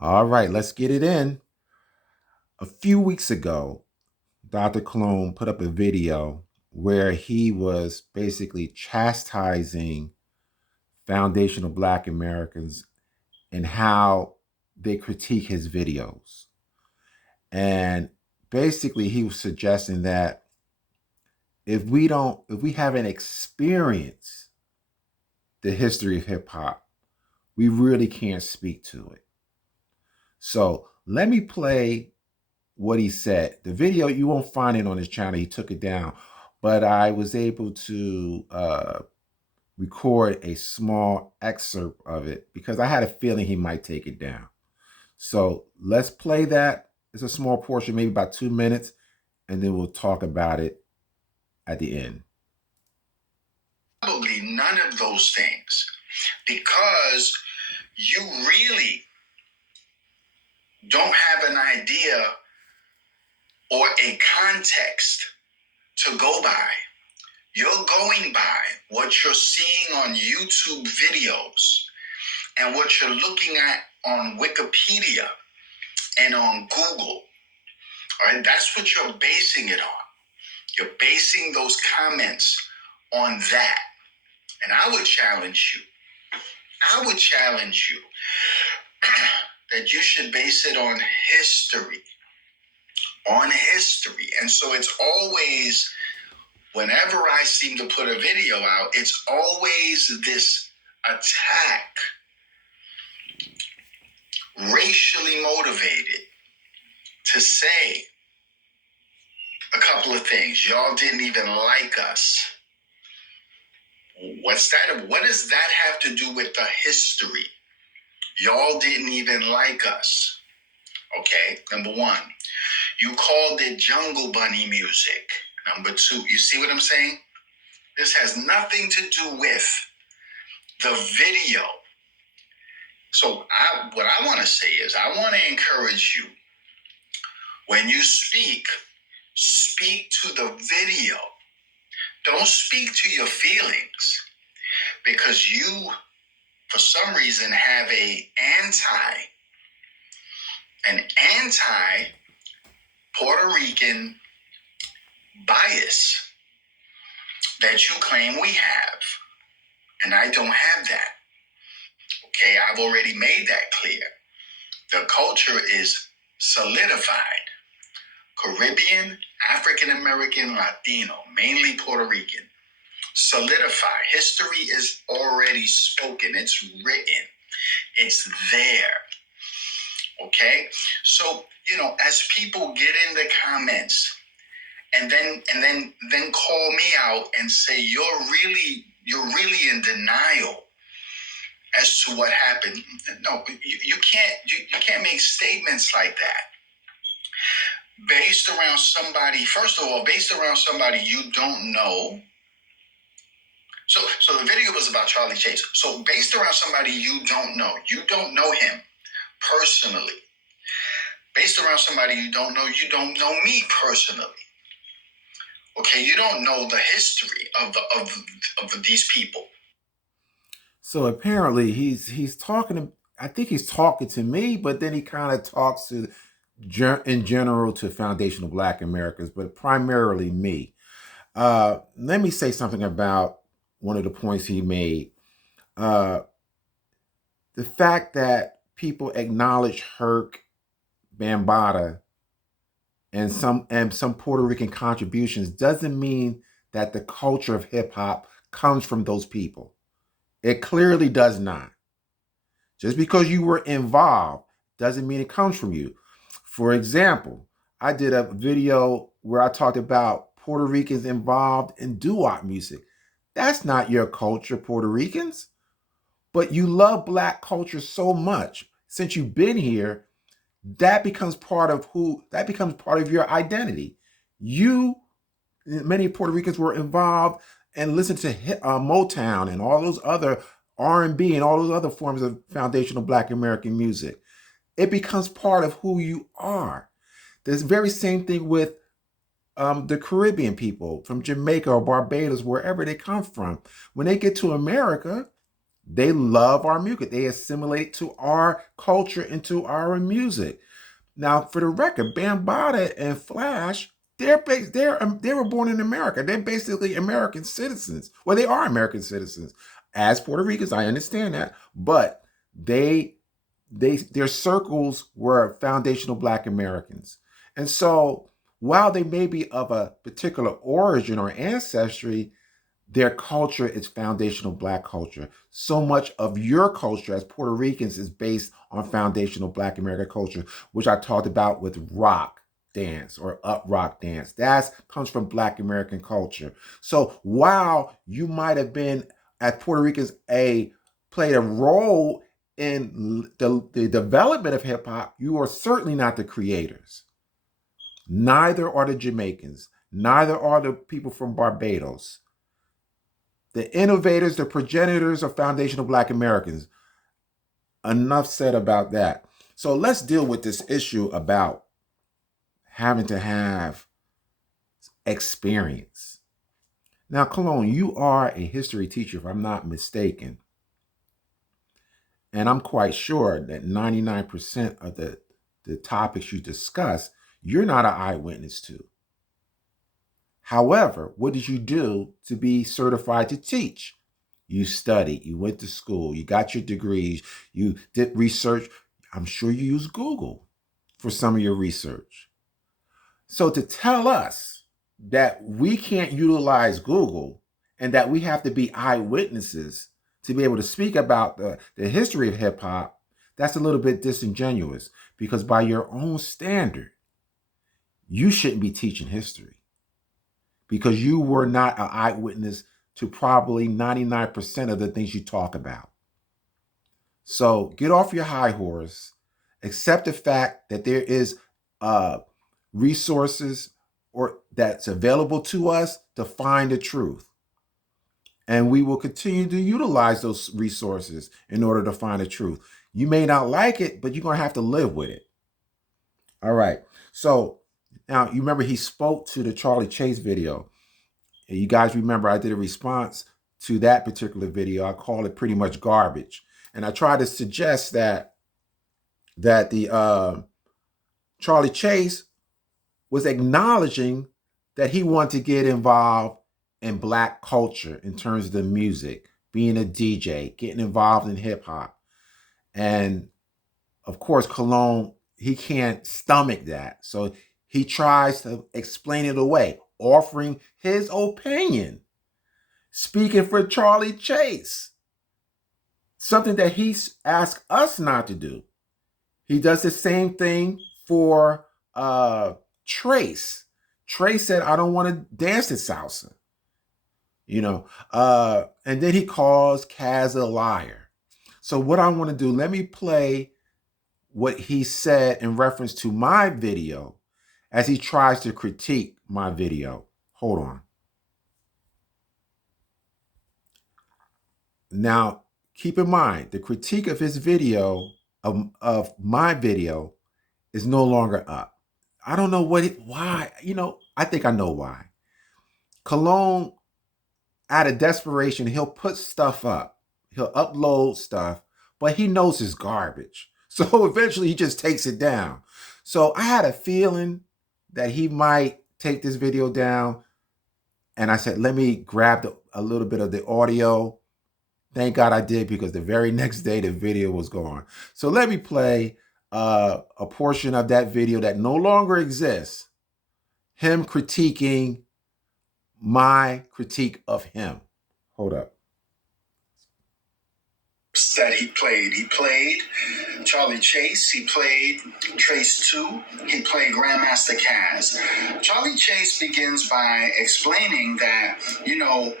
All right, let's get it in. A few weeks ago, Dr. Cologne put up a video where he was basically chastising foundational Black Americans and how they critique his videos. And basically, he was suggesting that if we haven't experienced the history of hip hop, we really can't speak to it. So let me play what he said. The video, you won't find it on his channel. He took it down. But I was able to record a small excerpt of it because I had a feeling he might take it down. So let's play that. It's a small portion, maybe about 2 minutes, and then we'll talk about it at the end. Probably none of those things, because you really don't have an idea or a context to go by. You're going by what you're seeing on YouTube videos and what you're looking at on Wikipedia and on Google. All right, that's what you're basing it on. You're basing those comments on that. And I would challenge you that you should base it on history. And so it's always, whenever I seem to put a video out, it's always this attack, racially motivated, to say a couple of things. Y'all didn't even like us. What's that? What does that have to do with the history? Y'all didn't even like us. Okay, number one. You called it Jungle Bunny music. Number two, you see what I'm saying? This has nothing to do with the video. So what I want to say is, I want to encourage you, when you speak to the video. Don't speak to your feelings, because you, for some reason, have an anti Puerto Rican bias that you claim we have. And I don't have that. Okay, I've already made that clear. The culture is solidified. Caribbean, African American, Latino, mainly Puerto Rican. Solidified. History is already spoken. It's written. It's there. Okay? So, as people get in the comments and then call me out and say you're really in denial as to what happened. No, you can't make statements like that based around somebody. First of all, based around somebody you don't know. So the video was about Charlie Chase. So based around somebody you don't know him personally. Based around somebody you don't know me personally. Okay, you don't know the history of these people. So apparently he's talking. I think he's talking to me, but then he kind of talks to, in general, to foundational Black Americans, but primarily me. Let me say something about one of the points he made. The fact that people acknowledge Herc, Bambaataa, and some Puerto Rican contributions doesn't mean that the culture of hip hop comes from those people. It clearly does not. Just because you were involved doesn't mean it comes from you. For example, I did a video where I talked about Puerto Ricans involved in doo-wop music. That's not your culture, Puerto Ricans. But you love Black culture so much. Since you've been here, that becomes part of your identity. Many Puerto Ricans were involved and listened to Motown and all those other R&B and all those other forms of foundational Black American music. It becomes part of who you are. There's the very same thing with the Caribbean people from Jamaica or Barbados, wherever they come from. When they get to America, They love our music. They assimilate to our culture, into our music. Now, for the record, Bambaataa and Flash, they were born in America. They're basically American citizens. Well, they are American citizens. As Puerto Ricans, I understand that, but they their circles were foundational Black Americans. And so while they may be of a particular origin or ancestry, their culture is foundational Black culture. So much of your culture as Puerto Ricans is based on foundational Black American culture, which I talked about with rock dance or up rock dance. That comes from Black American culture. So while you might have been, as Puerto Ricans, played a role in the development of hip hop, you are certainly not the creators. Neither are the Jamaicans. Neither are the people from Barbados. The innovators, the progenitors of foundational Black Americans. Enough said about that. So let's deal with this issue about having to have experience. Now, Cologne, you are a history teacher, if I'm not mistaken. And I'm quite sure that 99% of the topics you discuss, you're not an eyewitness to. However, what did you do to be certified to teach? You studied, you went to school, you got your degrees, you did research. I'm sure you used Google for some of your research. So to tell us that we can't utilize Google and that we have to be eyewitnesses to be able to speak about the history of hip hop, that's a little bit disingenuous, because by your own standard, you shouldn't be teaching history because you were not an eyewitness to probably 99% of the things you talk about. So get off your high horse, accept the fact that there is resources or that's available to us to find the truth. And we will continue to utilize those resources in order to find the truth. You may not like it, but you're going to have to live with it. All right. So now you remember he spoke to the Charlie Chase video. And you guys remember I did a response to that particular video. I call it pretty much garbage. And I tried to suggest that the Charlie Chase was acknowledging that he wanted to get involved in Black culture in terms of the music, being a DJ, getting involved in hip hop. And of course, Cologne, he can't stomach that. So he tries to explain it away, offering his opinion, speaking for Charlie Chase, something that he asked us not to do. He does the same thing for Trace. Trace said, I don't want to dance to salsa. And then he calls Kaz a liar. So what I want to do, let me play what he said in reference to my video as he tries to critique my video. Hold on. Now, keep in mind, the critique of his video, of my video, is no longer up. I don't know why. I think I know why. Cologne, out of desperation, he'll put stuff up. He'll upload stuff, but he knows it's garbage. So eventually he just takes it down. So I had a feeling that he might take this video down. And I said, let me grab a little bit of the audio. Thank God I did, because the very next day the video was gone. So let me play a portion of that video that no longer exists. Him critiquing my critique of him. Hold up. That he played. He played Charlie Chase. He played Trace 2. He played Grandmaster Caz. Charlie Chase begins by explaining that,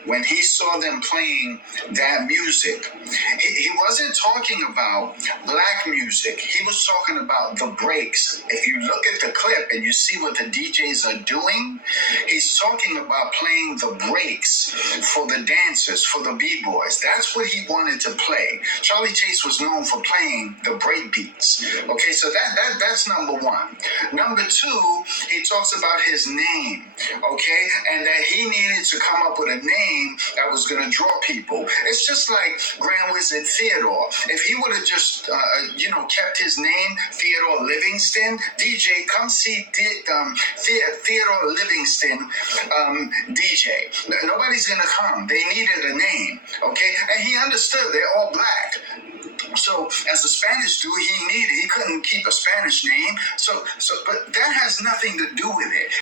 when he saw them playing that music, he wasn't talking about Black music. He was talking about the breaks. If you look at the clip and you see what the DJs are doing, he's talking about playing the breaks for the dancers, for the B-boys. That's what he wanted to play. Charlie Chase was known for playing the break beats. Okay, so that's number one. Number two, he talks about his name. Okay, and that he needed to come up with a name that was going to draw people. It's just like Grand Wizard Theodore. If he would have just kept his name Theodore Livingston, DJ, come see Theodore Livingston, DJ. Nobody's gonna come. They needed a name, okay? And he understood they're all black. So as a Spanish dude, he couldn't keep a Spanish name. But that has nothing to do with it.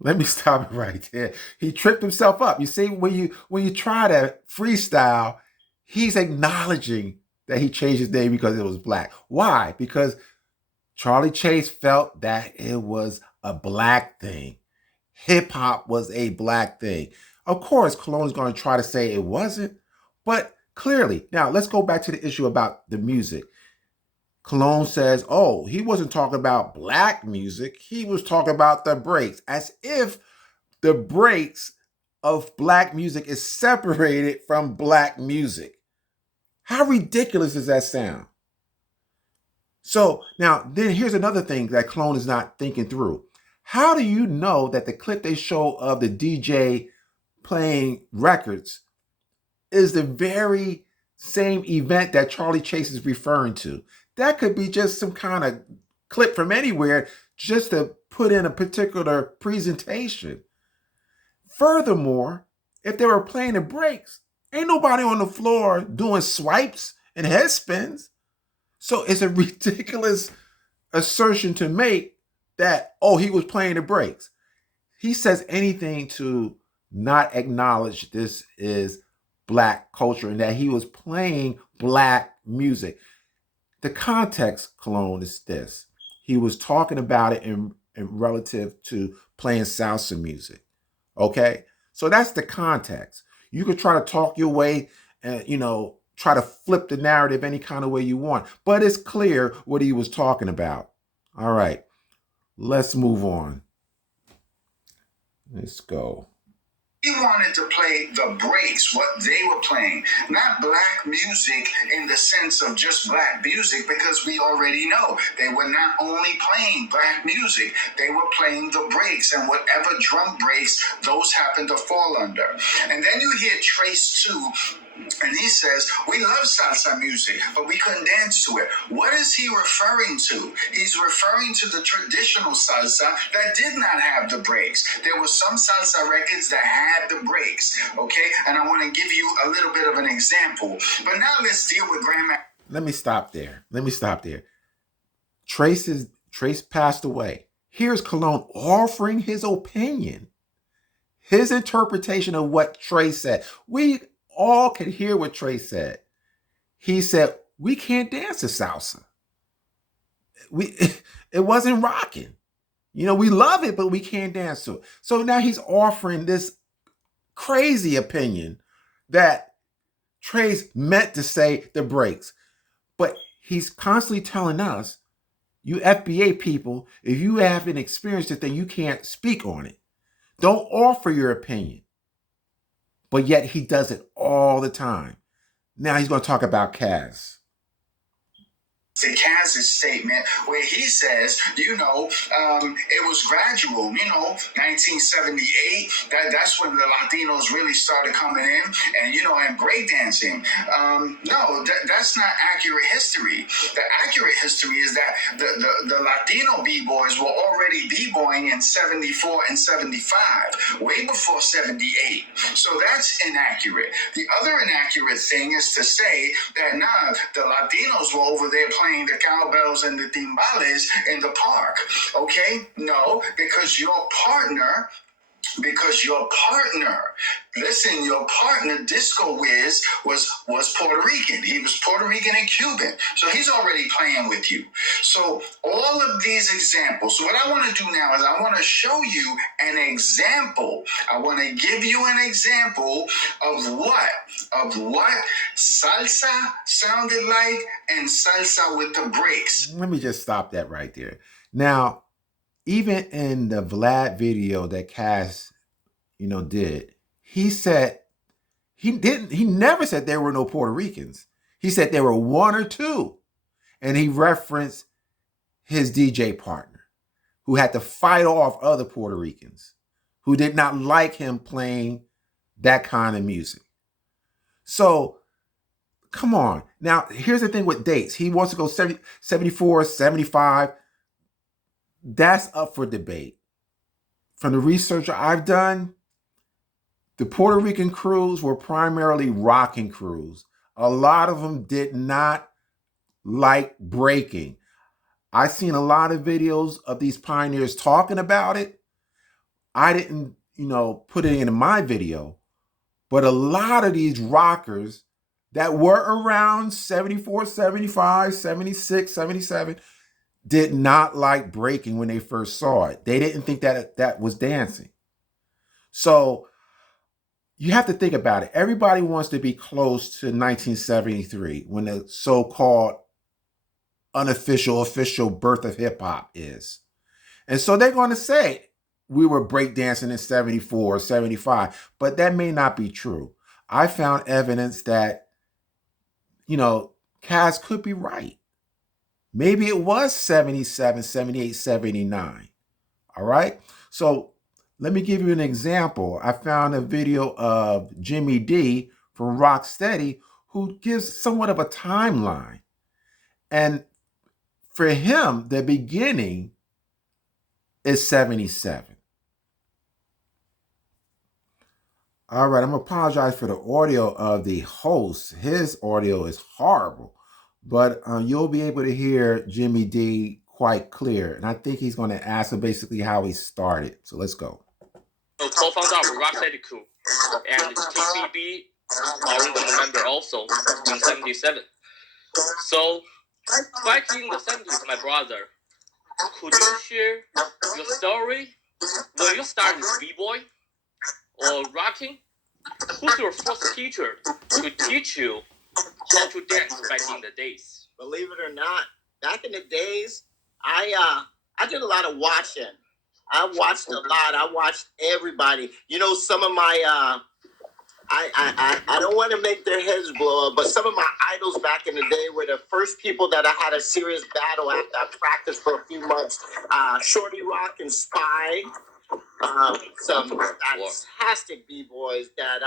Let me stop it right there. He tripped himself up. You see, when you try to freestyle, he's acknowledging that he changed his name because it was black. Why? Because Charlie Chase felt that it was a black thing. Hip hop was a black thing. Of course, Cologne is going to try to say it wasn't, but clearly. Now, let's go back to the issue about the music. Cologne says, oh, he wasn't talking about black music. He was talking about the breaks, as if the breaks of black music is separated from black music. How ridiculous does that sound? So now, then here's another thing that Cologne is not thinking through. How do you know that the clip they show of the DJ playing records is the very same event that Charlie Chase is referring to? That could be just some kind of clip from anywhere just to put in a particular presentation. Furthermore, if they were playing the breaks, ain't nobody on the floor doing swipes and head spins. So it's a ridiculous assertion to make that, oh, he was playing the breaks. He says anything to not acknowledge this is black culture and that he was playing black music. The context, Cologne, is this. He was talking about it in relative to playing salsa music. Okay? So that's the context. You could try to talk your way and, try to flip the narrative any kind of way you want. But it's clear what he was talking about. All right. Let's move on. Let's go. He wanted to play the breaks, what they were playing, not black music in the sense of just black music, because we already know they were not only playing black music, they were playing the breaks, and whatever drum breaks, those happen to fall under. And then you hear Trace too, and he says, we love salsa music, but we couldn't dance to it. What is he referring to? He's referring to the traditional salsa that did not have the breaks. There were some salsa records that had the breaks, okay? And I want to give you a little bit of an example. But now let's deal with Grandma. Let me stop there. Trace passed away. Here's Cologne offering his opinion, his interpretation of what Trace said. We all could hear what Trace said. He said, we can't dance to salsa. It wasn't rocking. We love it, but we can't dance to it. So now he's offering this crazy opinion that Trace meant to say the breaks. But he's constantly telling us, you FBA people, if you haven't experienced it, then you can't speak on it. Don't offer your opinion. But yet he does it all the time. Now he's going to talk about Kaz. To Kaz's statement where he says, it was gradual, 1978, that's when the Latinos really started coming in and breakdancing. That's not accurate history. The accurate history is that the Latino B-boys were already B-boying in 74 and 75, way before 78. So that's inaccurate. The other inaccurate thing is to say that, the Latinos were over there playing the cowbells and the timbales in the park. Okay? No, because your partner, your partner, Disco Wiz, was Puerto Rican. He was Puerto Rican and Cuban. So he's already playing with you. So all of these examples. So what I want to do now is I want to show you an example. I want to give you an example of what salsa sounded like and salsa with the breaks. Let me just stop that right there. Now, even in the Vlad video that Kaz, did, he said he never said there were no Puerto Ricans. He said there were one or two, and he referenced his DJ partner who had to fight off other Puerto Ricans who did not like him playing that kind of music. So come on. Now, here's the thing with dates. He wants to go 70, 74, 75. That's up for debate. From the research I've done, the Puerto Rican crews were primarily rocking crews. A lot of them did not like breaking. I've seen a lot of videos of these pioneers talking about it. I didn't, put it in my video, but a lot of these rockers that were around 74, 75, 76, 77 did not like breaking when they first saw it. They didn't think that was dancing. So you have to think about it. Everybody wants to be close to 1973 when the so-called unofficial, official birth of hip hop is. And so they're going to say we were breakdancing in 74, 75, but that may not be true. I found evidence that, Kaz could be right. Maybe it was 77, 78, 79. All right. So let me give you an example. I found a video of Jimmy D from Rocksteady who gives somewhat of a timeline. And for him, the beginning is 77. All right, I'm going to apologize for the audio of the host. His audio is horrible, but you'll be able to hear Jimmy D quite clear. And I think he's going to ask him basically how he started. So let's go. Co-founder of Rocksteady Crew and TBB original member also in 77. So back in the 70s, my brother, could you share your story when you started b-boy or rocking? Who's your first teacher to teach you how to dance back in the days? Believe it or not, back in the days, I did a lot of watching. I watched a lot. I watched everybody. Some of my I don't want to make their heads blow up, but some of my idols back in the day were the first people that I had a serious battle after I practiced for a few months. Shorty Rock and Spy. Some fantastic b-boys that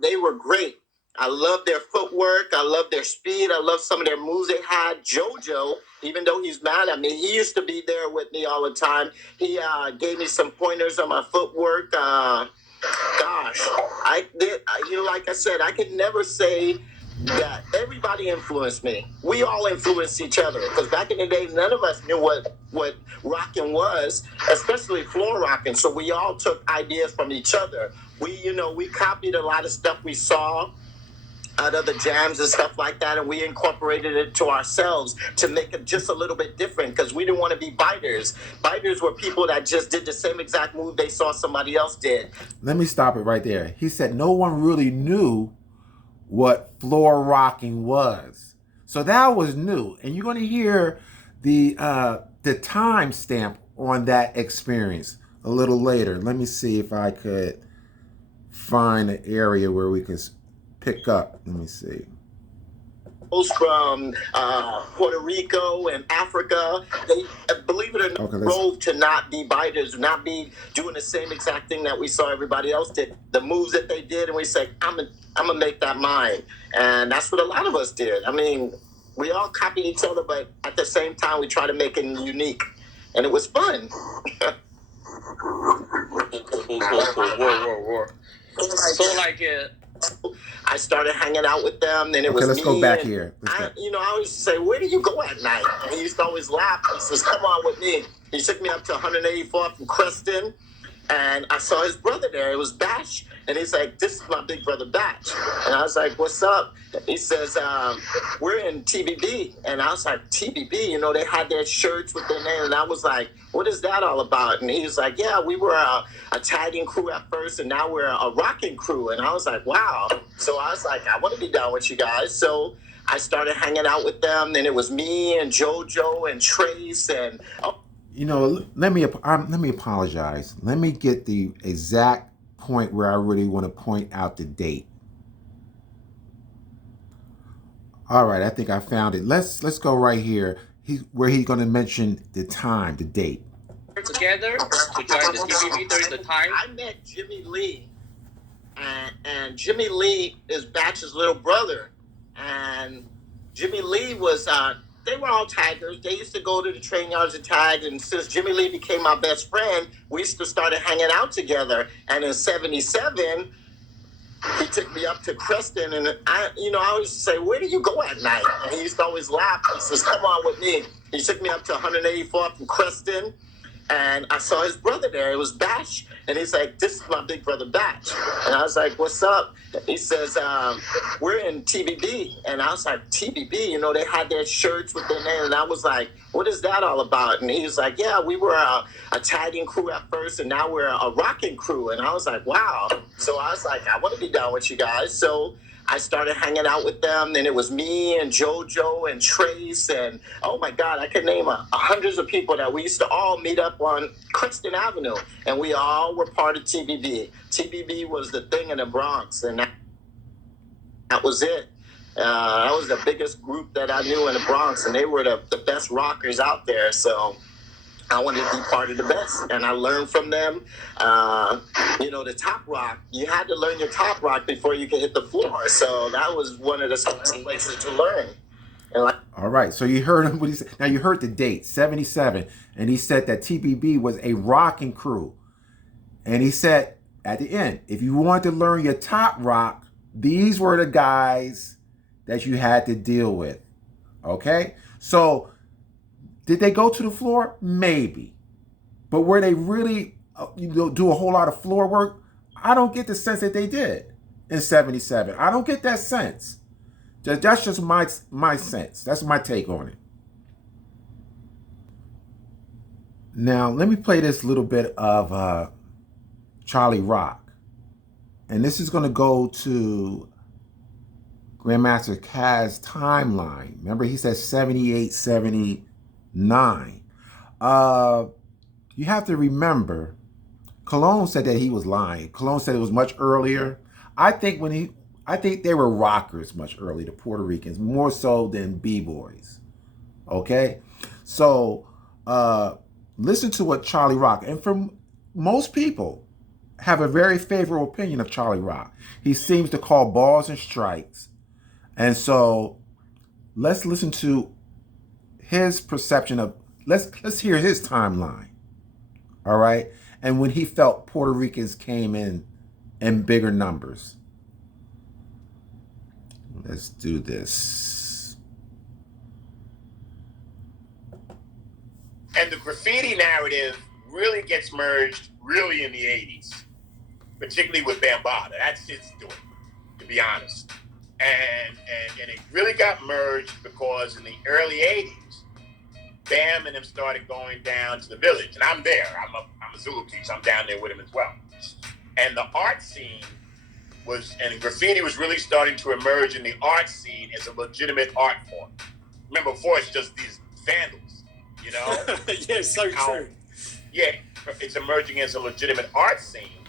they were great. I love their footwork. I love their speed. I love some of their moves they had. JoJo, even though he's mad at me, he used to be there with me all the time. He gave me some pointers on my footwork. Gosh, I did. Like I said, I could never say that everybody influenced me. We all influenced each other because back in the day, none of us knew what rocking was, especially floor rocking. So we all took ideas from each other. We copied a lot of stuff we saw out of the jams and stuff like that, and we incorporated it to ourselves to make it just a little bit different because we didn't want to be biters. Biters were people that just did the same exact move they saw somebody else did. Let me stop it right there. He said no one really knew what floor rocking was. So that was new. And you're going to hear the time stamp on that experience a little later. Let me see if I could find an area where we could pick up. Let me see. From Puerto Rico and Africa, they, believe it or not, drove to not be biters, not be doing the same exact thing that we saw everybody else did. The moves that they did, and we said, I'm gonna make that mine. And that's what a lot of us did. I mean, we all copied each other, but at the same time, we tried to make it unique. And it was fun. Whoa. So I started hanging out with them, and it was let's me. Go back here. I always say, where do you go at night? And he used to always laugh. He says, come on with me. He took me up to 184th and Creston, and I saw his brother there. It was Batch, and he's like, this is my big brother Batch. And I was like, what's up? He says, we're in TBB. And I was like, TBB? They had their shirts with their name, and I was like, what is that all about? And he was like, yeah, we were a tagging crew at first, and now we're a rocking crew. And I was like, wow. So I was like, I want to be down with you guys. So I started hanging out with them, and it was me and JoJo and Trace and... let me apologize. Let me get the exact point where I really want to point out the date. All right, I think I found it. Let's go right here. Where he's going to mention the time, the date. Together to join the TBB during the time. I met Jimmy Lee, and Jimmy Lee is Batch's little brother, and Jimmy Lee was. They were all taggers. They used to go to the train yards and tag. And since Jimmy Lee became my best friend, we used to started hanging out together. And in '77, he took me up to Creston, and I always say, "Where do you go at night?" And he used to always laugh. He says, "Come on with me." He took me up to 184th and Creston, and I saw his brother there. It was Batch, and he's like, "This is my big brother Batch." And I was like, "What's up?" He says, "We're in TBB," and I was like, "TBB?" They had their shirts with their name, and I was like, "What is that all about?" And he was like, "Yeah, we were a tagging crew at first, and now we're a rocking crew." And I was like, "Wow!" So I was like, "I want to be down with you guys." So I started hanging out with them. Then it was me and JoJo and Trace and, oh my God, I could name hundreds of people that we used to all meet up on Creston Avenue. And we all were part of TBB. TBB was the thing in the Bronx, and that was it. That was the biggest group that I knew in the Bronx, and they were the best rockers out there. So I wanted to be part of the best, and I learned from them. The top rock, you had to learn your top rock before you could hit the floor. So that was one of the places to learn. All right, so you heard him what he said. Now you heard the date, 77, and he said that TBB was a rocking crew. And he said at the end, if you want to learn your top rock, these were the guys that you had to deal with. Okay? So did they go to the floor? Maybe. But were they really do a whole lot of floor work? I don't get the sense that they did in 77. I don't get that sense. That's just my sense. That's my take on it. Now, let me play this little bit of Charlie Rock. And this is going to go to Grandmaster Caz's timeline. Remember, he said 78, 79. You have to remember, Cologne said that he was lying. Cologne said it was much earlier. I think they were rockers much earlier, the Puerto Ricans, more so than B-boys. Okay? So, listen to what Charlie Rock, and from most people, have a very favorable opinion of Charlie Rock. He seems to call balls and strikes. And so, let's listen to his perception of, let's hear his timeline. All right? And when he felt Puerto Ricans came in bigger numbers. Let's do this. And the graffiti narrative really gets merged really in the 80s, particularly with Bambaataa. That's his doing, to be honest. And it really got merged because in the early 80s, Bam and them started going down to the village. And I'm there. I'm a Zulu kid, so I'm down there with him as well. And the art scene and graffiti was really starting to emerge in the art scene as a legitimate art form. Remember, before it's just these vandals, Yeah, so true. Yeah, it's emerging as a legitimate art scene.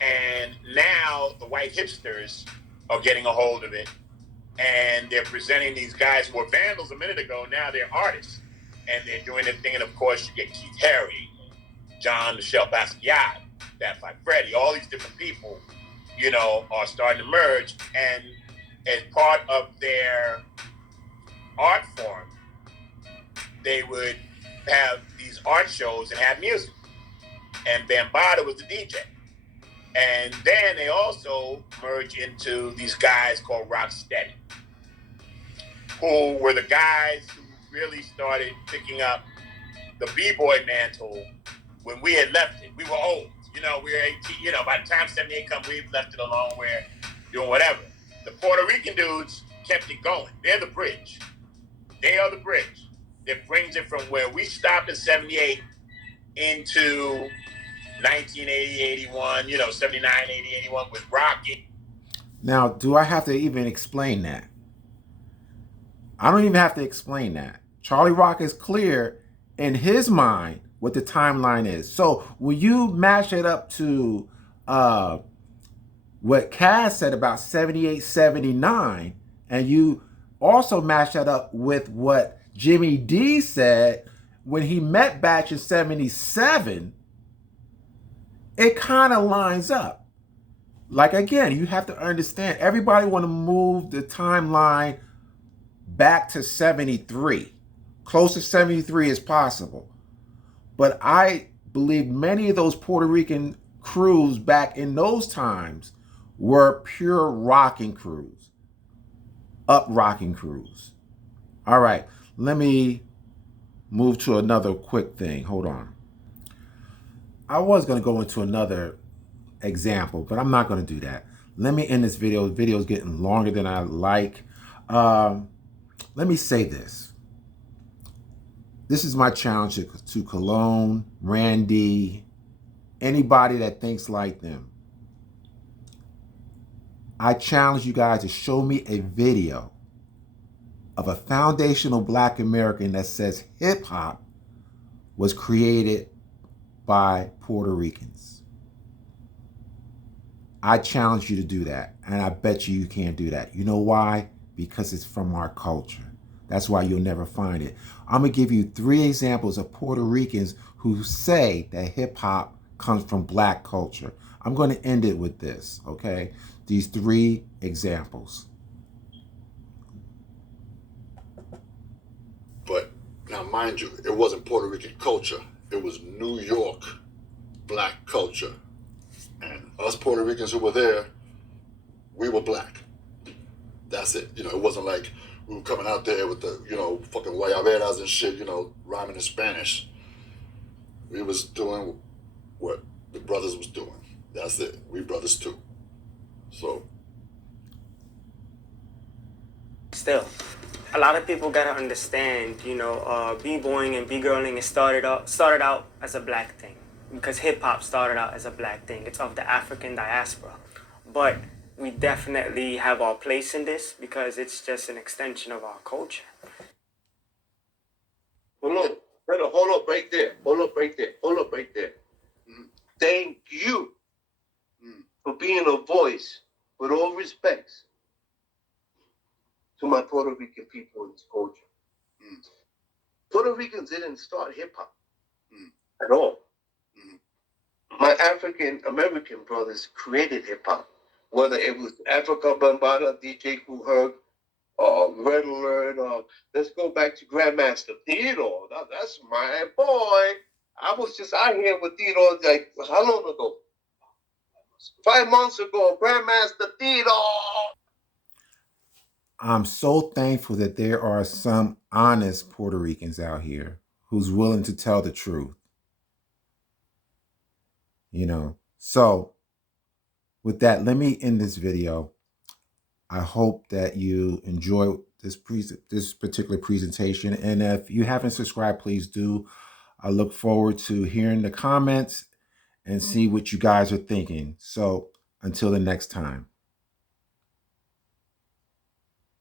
And now the white hipsters are getting a hold of it. And they're presenting these guys who were vandals a minute ago. Now they're artists. And they're doing their thing. And of course, you get Keith Haring, John Michel Basquiat, Fat Five Freddy, all these different people, are starting to merge. And as part of their art form, they would have these art shows and have music. And Bambaataa was the DJ. And then they also merge into these guys called Rocksteady, who were the guys who really started picking up the B-boy mantle when we had left it. We were old. We were 18. By the time 78 come, we've left it alone. We're doing whatever. The Puerto Rican dudes kept it going. They're the bridge. They are the bridge that brings it from where we stopped in 78 into 1980, 81, 79, 80, 81 with Rocky. Now, do I have to even explain that? I don't even have to explain that. Charlie Rock is clear in his mind what the timeline is. So when you match it up to what Caz said about 78, 79, and you also match that up with what Jimmy D said when he met Batch in 77. It kind of lines up. Like, again, you have to understand, everybody want to move the timeline back to 73, close to 73 as possible. But I believe many of those Puerto Rican crews back in those times were pure rocking crews, up rocking crews. All right, let me move to another quick thing. Hold on. I was going to go into another example, but I'm not going to do that. Let me end this video. The video is getting longer than I like. Let me say this. This is my challenge to Cologne, Randy, anybody that thinks like them. I challenge you guys to show me a video of a foundational Black American that says hip hop was created by Puerto Ricans. I challenge you to do that, and I bet you can't do that. You know why? Because it's from our culture. That's why you'll never find it. I'm going to give you 3 examples of Puerto Ricans who say that hip hop comes from Black culture. I'm going to end it with this, okay? These 3 examples. But now, mind you, it wasn't Puerto Rican culture. It was New York Black culture. And us Puerto Ricans who were there, we were Black. That's it. You know, it wasn't like we were coming out there with the, you know, fucking guayaberas and shit, you know, rhyming in Spanish. We was doing what the brothers was doing. That's it. We brothers too. So. Still, a lot of people gotta understand, you know, b-boying and b-girling is started out as a Black thing. Because hip-hop started out as a Black thing. It's of the African diaspora. But we definitely have our place in this because it's just an extension of our culture. Hold up right there. Hold up right there. Thank you for being a voice, with all respects, to my Puerto Rican people and its culture. Puerto Ricans didn't start hip-hop at all. My African American brothers created hip-hop, whether it was Africa Bambaataa, DJ Kool Herc, Red Alert, let's go back to Grandmaster Theodore. That's my boy. I was just out here with Theodore like, how long ago? 5 months ago, Grandmaster Theodore. I'm so thankful that there are some honest Puerto Ricans out here who's willing to tell the truth. You know, so with that, let me end this video. I hope that you enjoy this particular presentation. And if you haven't subscribed, please do. I look forward to hearing the comments and see what you guys are thinking. So until the next time.